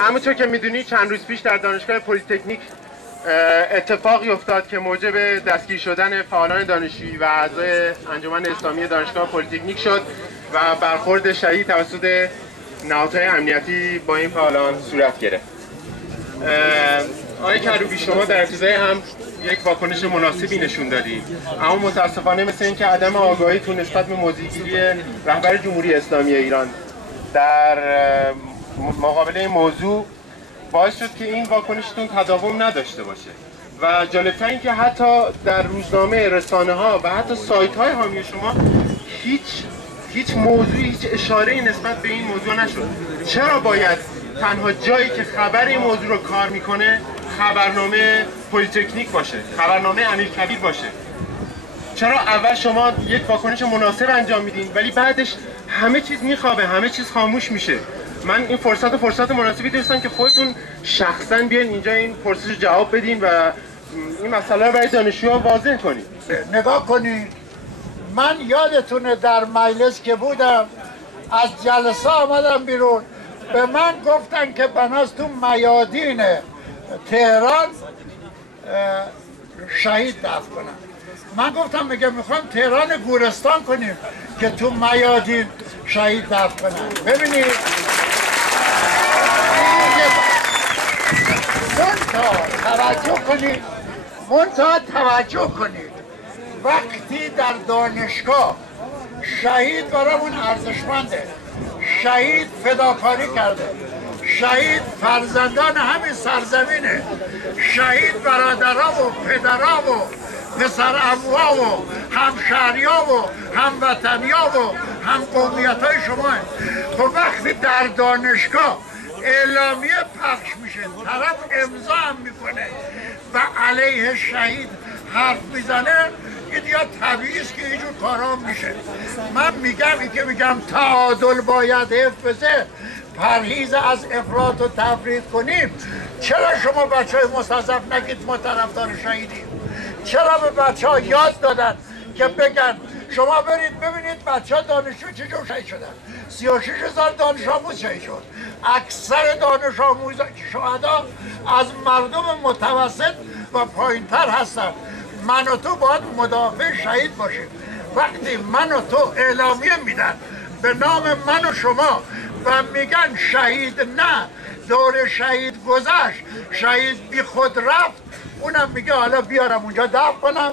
همونطور که میدونی چند روز پیش در دانشگاه پلی‌تکنیک اتفاقی افتاد که موجب دستگیر شدن فعالان دانشجویی و اعضای انجمن اسلامی دانشگاه پلی‌تکنیک شد و برخورد شدید توسط نهادهای امنیتی با این فعالان صورت گرفت. آقای کروبی، شما در ابتدای هم یک واکنش مناسبی نشون دادید، اما متاسفانه مثل اینکه عدم آگاهیتون نسبت به موضع‌گیری رهبر جمهوری اسلامی ایران در مقابل این موضوع باعث شد که این واکنشتون تداوم نداشته باشه و جالب‌تر این که حتی در روزنامه، رسانه‌ها و حتی سایت‌های حامی شما هیچ موضوعی، هیچ اشاره‌ای نسبت به این موضوع نشد. چرا باید تنها جایی که خبر این موضوع رو کار میکنه خبرنامه پلی‌تکنیک باشه، خبرنامه امیرکبیر باشه؟ چرا اول شما یک واکنش مناسب انجام میدین ولی بعدش همه چیز میخوابه، همه چیز خاموش میشه؟ من این فرصت مناسبی داشتم که خودتون شخصا بیاین اینجا این پرسش جواب بدین و این مسئله رو برای دانشجوها واضح کنید. نگاه کنید، من یادتونه در مجلس که بودم از جلسه آمدم بیرون، به من گفتن که بناس تو میادین تهران شهید دفن کنم. من گفتم میگه میخوام تهران گورستان کنیم که تو میادین شهید دفن کنم. ببینید منتها توجه کنید وقتی در دانشگاه شهید برامون ارزشمنده، شهید فداکاری کرده، شهید فرزندان همین سرزمینه، شهید برادرها و پدرها و پسر عموها و همشهریها و هموطنیها و هم قومیتهای شما. خب وقتی در دانشگاه اعلامیه پخش میشه، طرف امضا هم میکنه و علیه شهید حرف میزنه، این یا طبیعی است که اینجور کارا میشه. من میگم تعادل باید حفظ بشه، پرهیز از افراط و تفرید کنیم. چرا شما بچه های مستضعف نگید ما طرفدار شهیدیم؟ چرا به بچه ها یاد دادن که بگن شما برید ببینید بچه ها دانشجو چجور شهید شدن؟ 36,000 دانش آموز شهید شد. اکثر دانش آموز شهدا از مردم متوسط و پایینتر هستن. من و تو باید مدافع شهید باشیم. وقتی من و تو اعلامیه میدن به نام من و شما و میگن شهید نه، دور شهید گذشت، شهید بی خود رفت، اونم میگه حالا بیارم اونجا دفن کنم